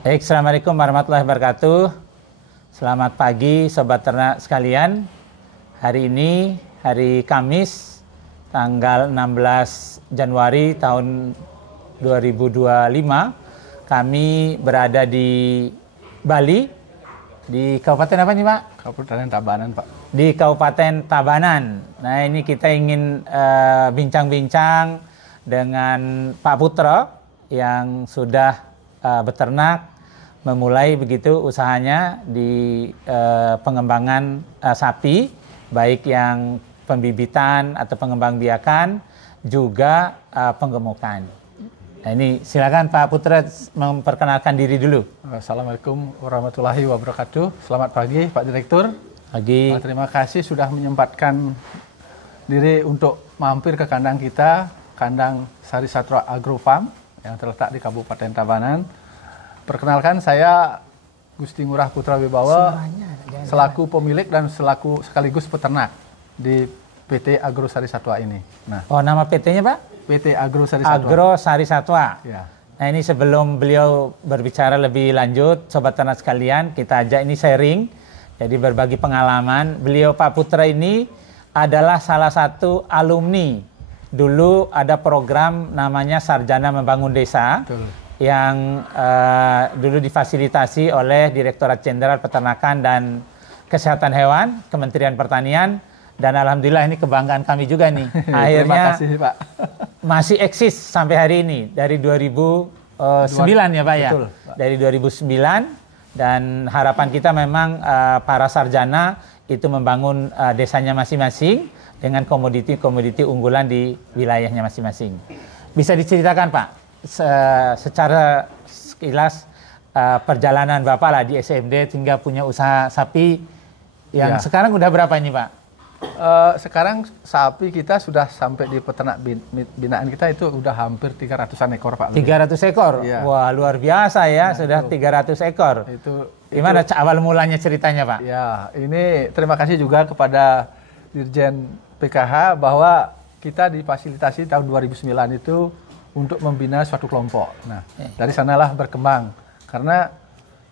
Baik, Assalamualaikum warahmatullahi wabarakatuh. Selamat pagi Sobat Ternak sekalian. Hari ini hari Kamis tanggal 16 Januari tahun 2025. Kami berada di Bali, di Kabupaten apa nih Pak? Kabupaten Tabanan, Pak. Di Kabupaten Tabanan. Nah, ini kita ingin bincang-bincang dengan Pak Putra yang sudah beternak, memulai begitu usahanya di pengembangan sapi, baik yang pembibitan atau pengembangbiakan, juga penggemukan. Nah, ini silakan Pak Putra memperkenalkan diri dulu. Assalamualaikum warahmatullahi wabarakatuh. Selamat pagi Pak Direktur. Pagi. Terima kasih sudah menyempatkan diri untuk mampir ke kandang kita, kandang Sari Satwa Agro Farm yang terletak di Kabupaten Tabanan. Perkenalkan, saya Gusti Ngurah Putra Wibawa, selaku pemilik dan sekaligus peternak di PT Agro Sari Satwa ini. Nah, nama PT-nya Pak? PT Agro Sari Satwa. Agro Sari Satwa. Ya. Nah, ini sebelum beliau berbicara lebih lanjut, Sobat Ternak sekalian, kita ajak ini sharing, jadi berbagi pengalaman. Beliau Pak Putra ini adalah salah satu alumni. Dulu ada program namanya Sarjana Membangun Desa. Betul. Yang dulu difasilitasi oleh Direktorat Jenderal Peternakan dan Kesehatan Hewan, Kementerian Pertanian, dan alhamdulillah ini kebanggaan kami juga nih. Akhirnya terima kasih, Pak. Masih eksis sampai hari ini dari 2009 ya Pak ya. Betul, Pak. Dari 2009, dan harapan kita memang para sarjana itu membangun desanya masing-masing dengan komoditi-komoditi unggulan di wilayahnya masing-masing. Bisa diceritakan Pak? Secara sekilas perjalanan Bapak lah di SMD hingga punya usaha sapi yang sekarang udah berapa ini Pak? Sekarang sapi kita sudah sampai di peternak binaan kita itu udah hampir 300-an ekor Pak. 300 ekor? Ya. Wah, luar biasa ya, sudah 300 ekor. Gimana awal mulanya ceritanya Pak? Ya, ini terima kasih juga kepada Dirjen PKH bahwa kita difasilitasi tahun 2009 itu untuk membina suatu kelompok. Nah, dari sanalah berkembang. Karena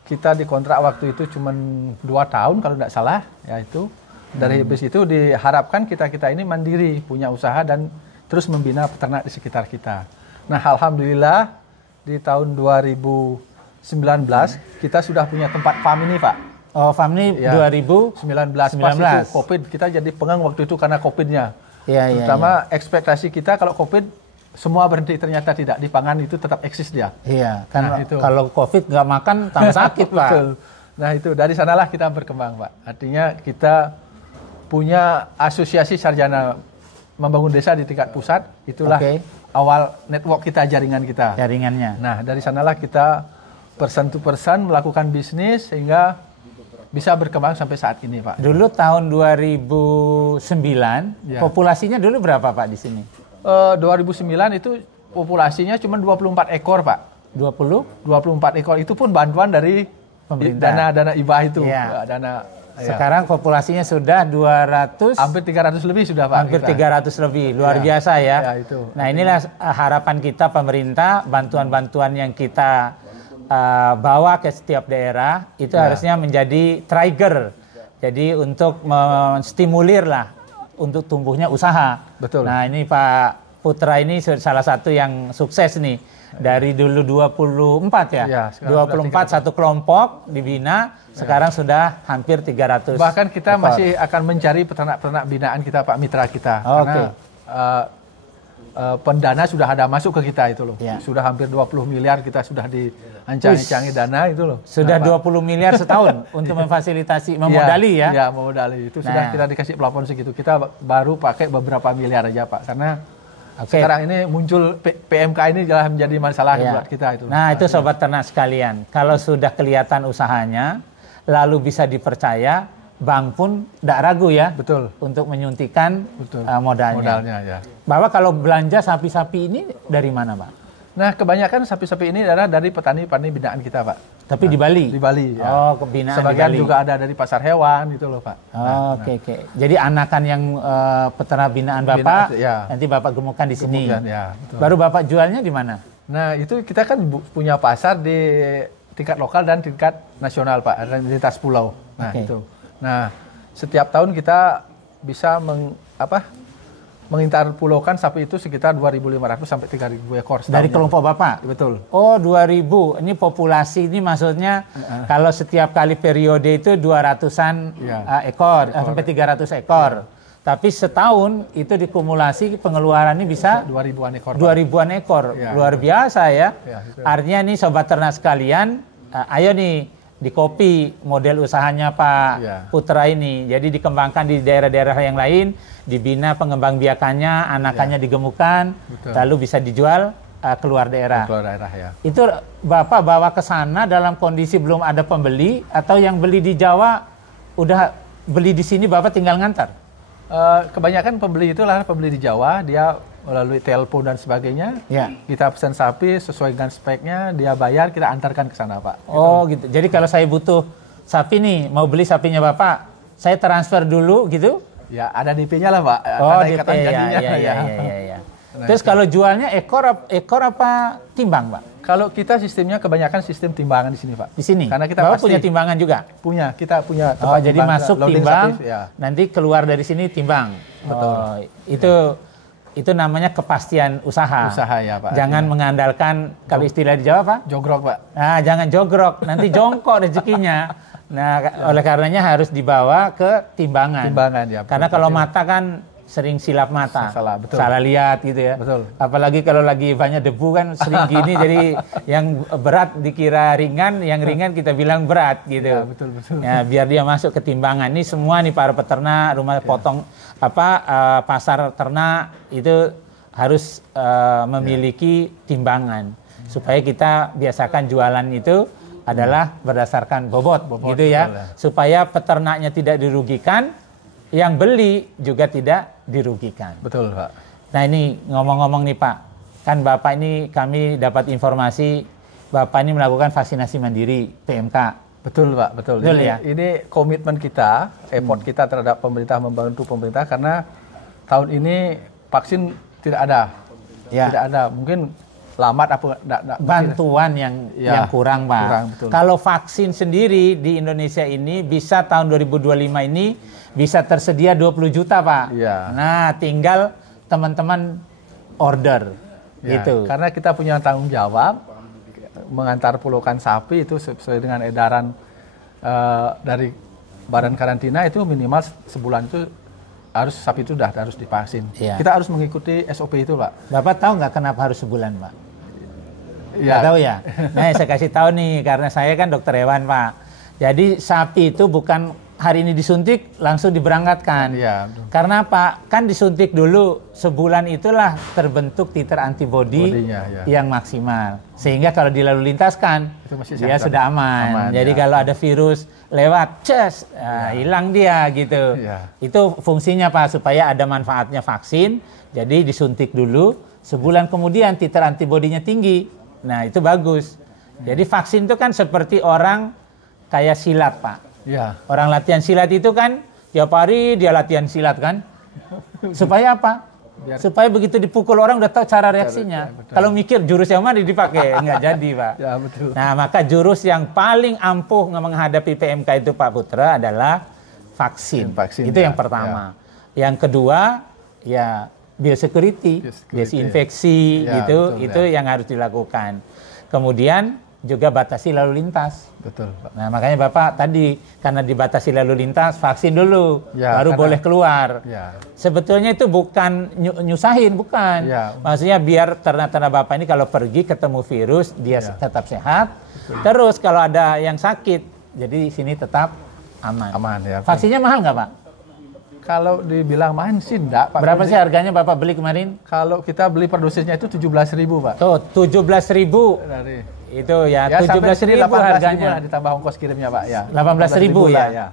kita dikontrak waktu itu cuma 2 tahun kalau tidak salah, ya itu. Dari habis itu diharapkan kita ini mandiri, punya usaha dan terus membina peternak di sekitar kita. Nah, alhamdulillah di tahun 2019 kita sudah punya tempat farm ini, Pak. Oh, farm ini ya, 2019. Pas itu Covid, kita jadi pengang waktu itu karena Covid-nya. Ya, terutama ekspektasi kita kalau Covid semua berhenti, ternyata tidak. Di pangan itu tetap eksis dia. Iya, kan nah, kalau COVID nggak makan tambah sakit Pak. Betul. Nah itu dari sanalah kita berkembang Pak. Artinya kita punya asosiasi sarjana membangun desa di tingkat pusat. Itulah awal network kita, jaringan kita. Jaringannya. Nah dari sanalah kita persen to persen melakukan bisnis sehingga bisa berkembang sampai saat ini Pak. Dulu tahun 2009, populasinya dulu berapa Pak di sini? 2009 itu populasinya cuma 24 ekor Pak. 24 ekor itu pun bantuan dari pemerintah. Dana IBA itu. Ya. Sekarang populasinya sudah 200, hampir 300 lebih sudah Pak. Hampir 300 lebih, luar biasa ya. Itu. Nah inilah harapan kita pemerintah, bantuan-bantuan yang kita bawa ke setiap daerah itu harusnya menjadi trigger. Jadi untuk menstimulir lah untuk tumbuhnya usaha. Betul. Nah ini Pak Putra ini salah satu yang sukses nih. Dari dulu 24 ya, 24 satu kelompok dibina, sekarang sudah hampir 300. Bahkan kita ekor. Masih akan mencari peternak-peternak binaan kita Pak, mitra kita. Karena pendana sudah ada masuk ke kita itu loh. Sudah hampir 20 miliar kita sudah diancang-ancangi dana itu loh. Sudah 20 miliar setahun untuk memfasilitasi, memodali ya? Iya, memodali. Itu sudah kita dikasih plafon segitu. Kita baru pakai beberapa miliar aja Pak. Karena sekarang ini muncul PMK ini jelas menjadi masalah buat kita itu. Nah itu Sobat Ternak sekalian, kalau sudah kelihatan usahanya, lalu bisa dipercaya, bank pun tidak ragu ya. Betul. Untuk menyuntikkan modalnya ya. Bapak kalau belanja sapi-sapi ini dari mana Pak? Nah, kebanyakan sapi-sapi ini adalah dari petani-petani binaan kita, Pak. Tapi di Bali? Di Bali, ya. Oh, kebinaan sebagian di Bali. juga ada dari pasar hewan, gitu loh, Pak. Oh, oke. Jadi anakan yang peternak binaan Bapak, nanti Bapak gemukan di sini. Ya, betul. Baru Bapak jualnya di mana? Nah, itu kita kan punya pasar di tingkat lokal dan tingkat nasional Pak, dan lintas pulau. Nah itu. Nah setiap tahun kita bisa menginterpulaukan sapi itu sekitar 2.500 sampai 3.000 ekor. Dari kelompok Bapak? Betul. Oh 2.000, ini populasi ini maksudnya kalau setiap kali periode itu 200-an ekor, sampai 300 ekor. Tapi setahun itu dikumulasi pengeluarannya bisa 2.000-an ekor. 2.000-an ekor, luar biasa ya. Artinya nih sobat ternak sekalian, ayo nih di copy model usahanya Pak Putra ini. Jadi dikembangkan di daerah-daerah yang lain, dibina pengembangbiakannya, anakannya digemukkan, lalu bisa dijual keluar daerah. Keluar daerah ya. Itu Bapak bawa ke sana dalam kondisi belum ada pembeli atau yang beli di Jawa udah beli di sini Bapak tinggal ngantar? Kebanyakan pembeli itulah pembeli di Jawa, dia melalui telepon dan sebagainya. Kita pesan sapi sesuai dengan speknya, dia bayar, kita antarkan ke sana Pak. Oh gitu. Jadi kalau saya butuh sapi nih, mau beli sapinya Bapak, saya transfer dulu gitu? Ya ada DP-nya lah Pak. Oh ada DP ikatan janjinya. Ya. Terus kalau jualnya ekor apa timbang Pak? Kalau kita sistemnya kebanyakan sistem timbangan di sini Pak. Di sini? Karena kita Bapak punya timbangan juga? Punya, kita punya. Oh jadi masuk timbang, sapi, nanti keluar dari sini timbang. Betul. Oh, itu namanya kepastian usaha. Usaha ya Pak. Jangan mengandalkan, kalau istilah di Jawa Pak? Jogrok Pak. Nah jangan jogrok, nanti jongkok rezekinya. Nah oleh karenanya harus dibawa ke timbangan. Timbangan ya. Betul, karena kalau mata kan sering silap mata, salah lihat gitu ya. Betul. Apalagi kalau lagi banyak debu kan sering gini, jadi yang berat dikira ringan, yang ringan kita bilang berat gitu. Ya, betul. Ya, biar dia masuk ke timbangan. Ini semua nih para peternak, rumah potong pasar ternak itu harus memiliki timbangan supaya kita biasakan jualan itu adalah berdasarkan bobot gitu ya, supaya peternaknya tidak dirugikan. Yang beli juga tidak dirugikan. Betul Pak. Nah ini ngomong-ngomong nih Pak, kan Bapak ini kami dapat informasi Bapak ini melakukan vaksinasi mandiri PMK. Betul Pak, betul. Ini komitmen kita, effort kita terhadap pemerintah, membantu pemerintah, karena tahun ini vaksin tidak ada. Tidak ada, mungkin lambat apa bantuan yang kurang Pak. Kalau vaksin sendiri di Indonesia ini bisa tahun 2025 ini bisa tersedia 20 juta Pak. Nah tinggal teman-teman order gitu. Karena kita punya tanggung jawab mengantar pulaukan sapi itu sesuai dengan edaran dari Badan Karantina, itu minimal sebulan itu harus sapi itu harus divaksin. Kita harus mengikuti SOP itu Pak. Bapak tahu nggak kenapa harus sebulan Pak? Nggak tahu ya? Nah saya kasih tahu nih, karena saya kan dokter hewan Pak. Jadi sapi itu bukan hari ini disuntik langsung diberangkatkan. Karena apa? Kan disuntik dulu, sebulan itulah terbentuk titer antibodi yang maksimal. Sehingga kalau dilalu lintaskan, dia sudah aman. Jadi kalau ada virus lewat, hilang dia gitu. Itu fungsinya Pak, supaya ada manfaatnya vaksin. Jadi disuntik dulu, sebulan kemudian titer antibodinya tinggi. Nah itu bagus. Jadi vaksin itu kan seperti orang kayak silat Pak. Orang latihan silat itu kan tiap hari dia latihan silat kan. Supaya apa? Supaya begitu dipukul orang udah tahu cara reaksinya. Kalau mikir jurus yang mana dipakai, nggak jadi Pak. Nah maka jurus yang paling ampuh menghadapi PMK itu Pak Putra adalah vaksin. Itu yang pertama. Yang kedua ya biosecurity, desinfeksi itu yang harus dilakukan. Kemudian juga batasi lalu lintas. Betul Pak. Nah makanya Bapak tadi karena dibatasi lalu lintas, vaksin dulu, baru boleh keluar. Sebetulnya itu bukan nyusahin, bukan. Maksudnya biar ternak-ternak Bapak ini kalau pergi ketemu virus, dia tetap sehat. Terus kalau ada yang sakit, jadi sini tetap aman. Vaksinnya mahal nggak Pak? Kalau dibilang mahal sih enggak Pak. Berapa sih harganya Bapak beli kemarin? Kalau kita beli per dosisnya itu 17.000 Pak. Tuh 17.000. Itu ya 17.000 harganya. Ditambah ongkos kirimnya Pak ya. 18.000 ya.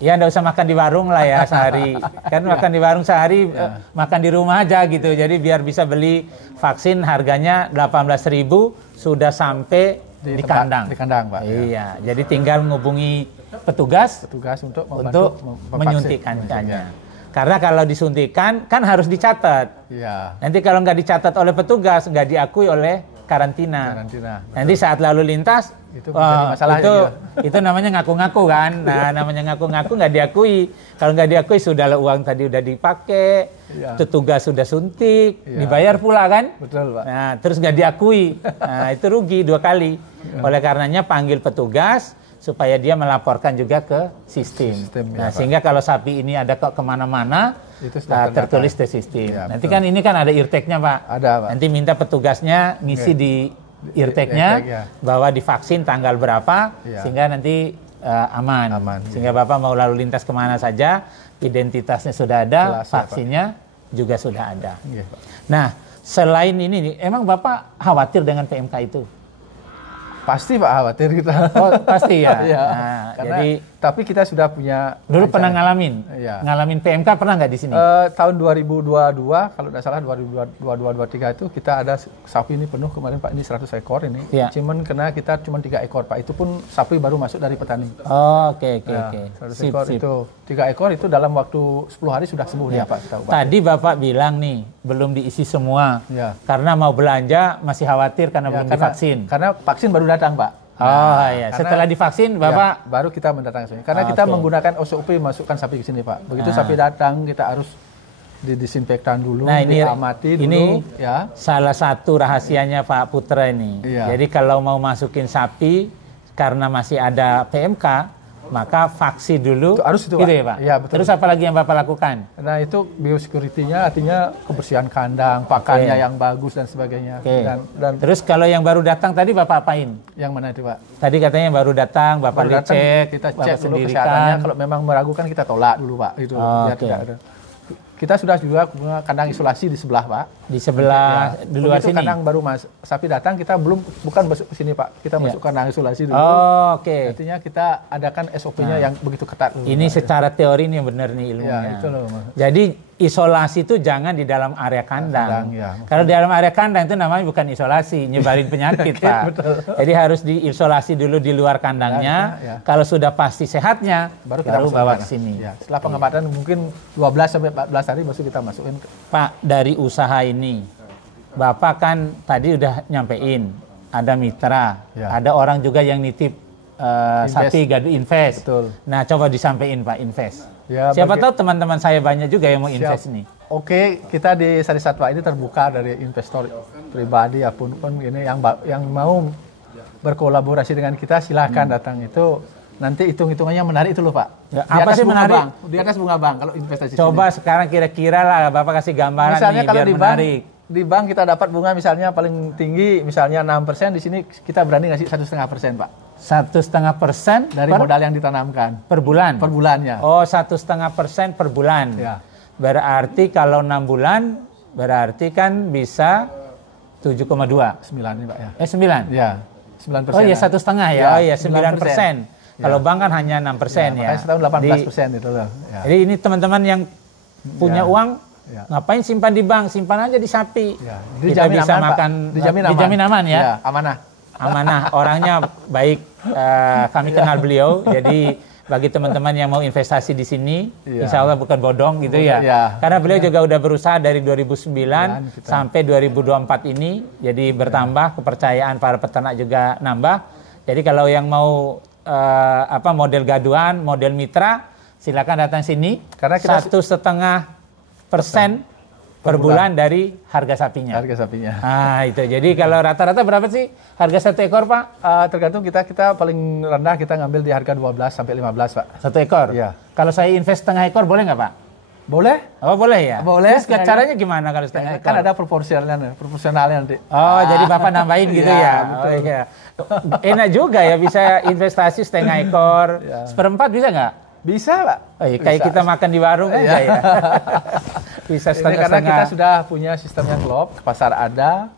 Ya enggak usah makan di warung lah ya sehari. Kan makan di warung sehari, makan di rumah aja gitu. Jadi biar bisa beli vaksin harganya 18.000 sudah sampai di kandang. Di kandang Pak. Iya, jadi tinggal menghubungi petugas untuk menyuntikkannya. Karena kalau disuntikan kan harus dicatat. Nanti kalau nggak dicatat oleh petugas, nggak diakui oleh karantina. Karantina. Nanti saat lalu lintas Itu menjadi masalah itu namanya ngaku-ngaku kan. Nah, namanya ngaku-ngaku nggak diakui. Kalau nggak diakui sudahlah uang tadi udah dipakai, petugas sudah suntik, dibayar pula kan. Betul, Pak. Nah, terus nggak diakui. Nah, itu rugi 2 kali. Oleh karenanya panggil petugas supaya dia melaporkan juga ke sistem. Nah, sehingga kalau sapi ini ada kok kemana-mana, itu tertulis di sistem. Ya, nanti kan ini kan ada eartag-nya, Pak. Ada, Pak. Nanti minta petugasnya ngisi di eartag-nya bahwa divaksin tanggal berapa, sehingga nanti aman. Sehingga Bapak mau lalu lintas kemana saja, identitasnya sudah ada, vaksinnya juga sudah ada. Nah, selain ini, emang Bapak khawatir dengan PMK itu? Pasti Pak, khawatir kita. Oh, pasti ya. Nah, jadi tapi kita sudah punya. Dulu pernah ngalamin PMK pernah nggak di sini? Tahun 2022 kalau tidak salah 2022-2023 itu kita ada sapi ini penuh kemarin Pak, ini 100 ekor ini. Cuman karena kita cuma 3 ekor Pak, itu pun sapi baru masuk dari petani. Oh, oke. 100 ekor itu 3 ekor itu dalam waktu 10 hari sudah sembuh dia Pak. Tadi Bapak bilang nih belum diisi semua karena mau belanja masih khawatir karena belum divaksin. Karena vaksin baru datang Pak. Nah, setelah divaksin Bapak baru kita mendatangkan sini. Karena kita menggunakan SOP masukkan sapi ke sini Pak. Begitu sapi datang kita harus didisinfektan dulu, diamati dulu. Ini salah satu rahasianya Pak Putra ini. Jadi kalau mau masukin sapi karena masih ada PMK, maka vaksin dulu, harus itu, gitu ya Pak? Ya, betul. Terus apa lagi yang Bapak lakukan? Nah itu biosecurity-nya artinya kebersihan kandang, pakannya yang bagus dan sebagainya. Dan terus kalau yang baru datang tadi Bapak apain? Yang mana itu Pak? Tadi katanya yang baru datang, Bapak dicek, kita cek dulu kesehatannya. Kalau memang meragukan kita tolak dulu Pak. Itu tidak ada. Kita sudah juga punya kandang isolasi di sebelah Pak. Di sebelah di luar sini. Kandang baru sapi datang kita bukan masuk ke sini Pak. Kita masuk kandang isolasi dulu. Artinya kita adakan SOP-nya yang begitu ketat. Ini secara teori ini yang benar nih ilmunya. Itu loh. Jadi isolasi itu jangan di dalam area kandang. Kalau di dalam area kandang itu namanya bukan isolasi, nyebarin penyakit Pak. Betul. Jadi harus diisolasi dulu di luar kandangnya. Kalau sudah pasti sehatnya, baru kita bawa ke sini. Setelah pengamatan mungkin 12 sampai 14 hari baru kita masukin. Pak, dari usaha ini, Bapak kan tadi udah nyampein, ada mitra, ada orang juga yang nitip sapi Gadu invest. Betul. Nah, coba disampaikan Pak invest. Siapa tahu teman-teman saya banyak juga yang mau invest nih. Oke, kita di Sari Satwa ini terbuka dari investor pribadi apapun ini yang mau berkolaborasi dengan kita silahkan datang. Itu nanti hitung-hitungannya menarik itu loh Pak. Apa sih menarik? Di atas bunga bank kalau investasi. Coba sekarang kira-kira lah Bapak kasih gambaran misalnya nih kalau biar menarik. Di bank kita dapat bunga misalnya paling tinggi misalnya 6%, di sini kita berani ngasih 1,5% Pak. 1,5% dari modal yang ditanamkan per bulan. Per bulannya. Oh, 1,5% per bulan. Berarti kalau 6 bulan berarti kan bisa 7,2. 9 nih Pak ya. 9. Ya. 9%. Oh iya 1,5 ya. Oh iya 9%. Kalau bank kan hanya 6% ya. Makanya setahun 18% itu loh. Jadi ini teman-teman yang punya uang ngapain simpan di bank, simpan aja di sapi. Kita bisa aman, makan, dijamin aman ya. Amanah. Orangnya baik, kami kenal beliau. Jadi bagi teman-teman yang mau investasi di sini, insya Allah bukan bodong gitu ya. Karena beliau juga udah berusaha dari 2009 sampai 2024 ini, jadi bertambah, kepercayaan para peternak juga nambah. Jadi kalau yang mau model gaduan, model mitra, silakan datang sini. Karena kita 1,5% per bulan dari harga sapinya. Nah itu. Jadi kalau rata-rata berapa sih harga 1 ekor Pak? Tergantung kita paling rendah kita ngambil di harga 12 sampai 15 Pak. 1 ekor? Iya. Kalau saya invest setengah ekor boleh nggak Pak? Boleh. Oh boleh ya? Boleh. Terus caranya gimana kalau setengah ekor? Kan ada proporsionalnya nanti. Oh jadi Bapak nambahin gitu ya? Betul. Oh, iya. Enak juga ya bisa investasi setengah ekor. Seperempat bisa nggak? Bisa Pak. Oh, iya, kayak kita makan di warung aja ya. Bisa setengah-setengah. Karena kita sudah punya sistem yang klop, pasar ada,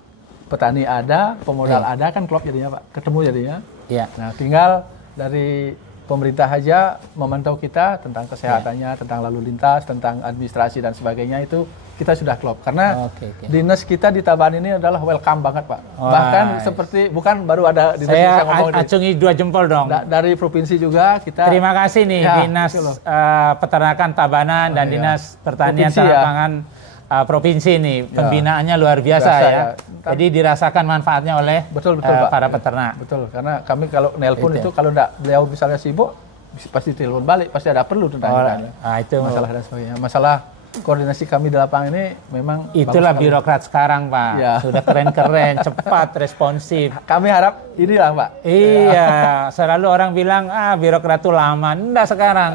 petani ada, pemodal ada, kan klop jadinya Pak. Ketemu jadinya. Iya. Nah tinggal dari pemerintah aja memantau kita tentang kesehatannya, tentang lalu lintas, tentang administrasi dan sebagainya itu kita sudah klop. Karena dinas kita di Tabanan ini adalah welcome banget Pak. Bahkan seperti bukan baru ada dinas saya acungi 2 jempol dong. Dari provinsi juga kita. Terima kasih nih dinas peternakan Tabanan dan dinas pertanian tanaman pangan provinsi nih, pembinaannya luar biasa ya. Jadi dirasakan manfaatnya oleh betul, Pak. para peternak. Betul, karena kami kalau nelpon itu kalau beliau misalnya sibuk, pasti telepon balik, pasti ada perlu tentang itu masalah dan sebagainya. Masalah koordinasi kami di lapangan ini memang itulah birokrat sekarang, Pak. Ya. Sudah keren-keren, cepat, responsif. Kami harap inilah, Pak. Iya, selalu orang bilang birokrat itu lama. Enggak sekarang.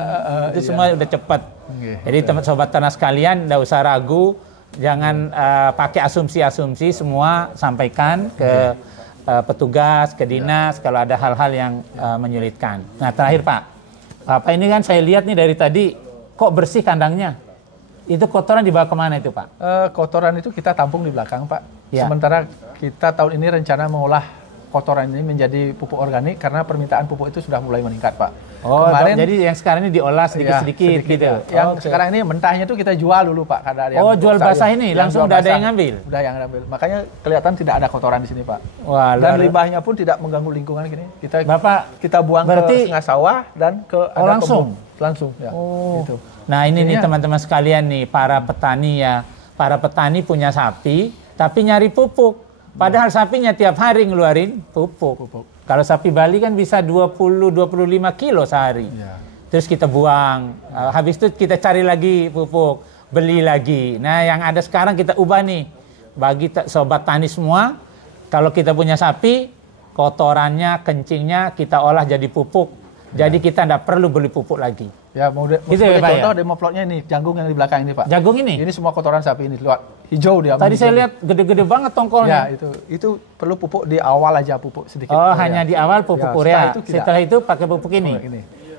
Itu semua udah cepat. Jadi teman sobat ternak sekalian, enggak usah ragu, jangan pakai asumsi-asumsi, semua sampaikan ke petugas, ke dinas kalau ada hal-hal yang menyulitkan. Nah, terakhir Pak ini kan saya lihat nih dari tadi kok bersih kandangnya. Itu kotoran dibawa kemana itu, Pak? Kotoran itu kita tampung di belakang, Pak. Ya. Sementara kita tahun ini rencana mengolah kotoran ini menjadi pupuk organik karena permintaan pupuk itu sudah mulai meningkat, Pak. Oh, kemarin, jadi yang sekarang ini diolah sedikit-sedikit gitu. Yang sekarang ini mentahnya itu kita jual dulu, Pak. Jual basah ini langsung udah ada yang ngambil. Udah yang ngambil. Makanya kelihatan tidak ada kotoran di sini, Pak. Wah, dan limbahnya pun tidak mengganggu lingkungan gini. Kita buang berarti, ke tengah sawah dan ke langsung. Langsung ya. Gitu. Nah, ini nih teman-teman sekalian nih, para petani ya. Para petani punya sapi tapi nyari pupuk. Padahal sapinya tiap hari ngeluarin pupuk. Kalau sapi Bali kan bisa 20-25 kilo sehari. Ya. Terus kita buang. Habis itu kita cari lagi pupuk, beli lagi. Nah, yang ada sekarang kita ubah nih. Bagi sobat tani semua, kalau kita punya sapi, kotorannya, kencingnya kita olah jadi pupuk. Jadi kita tidak perlu beli pupuk lagi. Ya, contoh demo plotnya ini, jagung yang di belakang ini, Pak. Jagung ini? Ini semua kotoran sapi ini, hijau dia. Tadi saya lihat gede-gede banget tongkolnya. Ya, itu perlu pupuk di awal aja, pupuk sedikit. Hanya di awal pupuk urea. Setelah itu pakai pupuk ini.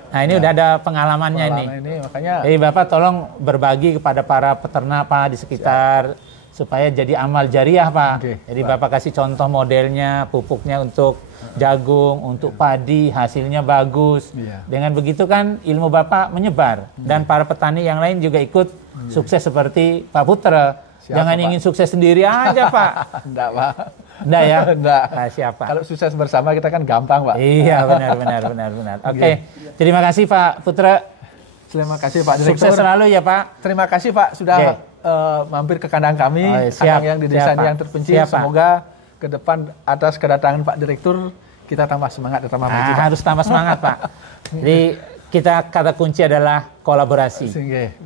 Nah, ini udah ada pengalamannya ini. Makanya. Jadi Bapak tolong berbagi kepada para peternak, Pak, di sekitar supaya jadi amal jariah, Pak. Jadi Bapak kasih contoh modelnya, pupuknya untuk jagung, untuk padi, hasilnya bagus. Dengan begitu kan ilmu Bapak menyebar. Dan para petani yang lain juga ikut sukses seperti Pak Putra. Jangan ingin sukses sendiri aja, Pak. Enggak, Pak. Enggak ya? Enggak. Siapa? Kalau sukses bersama kita kan gampang, Pak. Iya, benar. Oke. Terima kasih, Pak Putra. Terima kasih, Pak Direktur. Sukses selalu ya, Pak. Terima kasih, Pak, sudah mampir ke kandang kami, kandang yang di desa yang terpencil. Semoga ke depan atas kedatangan Pak Direktur kita tambah semangat dan tambah maju. Harus tambah semangat, Pak. Jadi kata kunci adalah kolaborasi.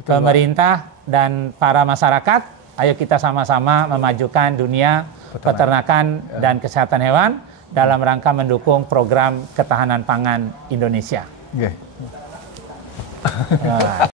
Pemerintah dan para masyarakat, ayo kita sama-sama memajukan dunia peternakan dan kesehatan hewan dalam rangka mendukung program ketahanan pangan Indonesia.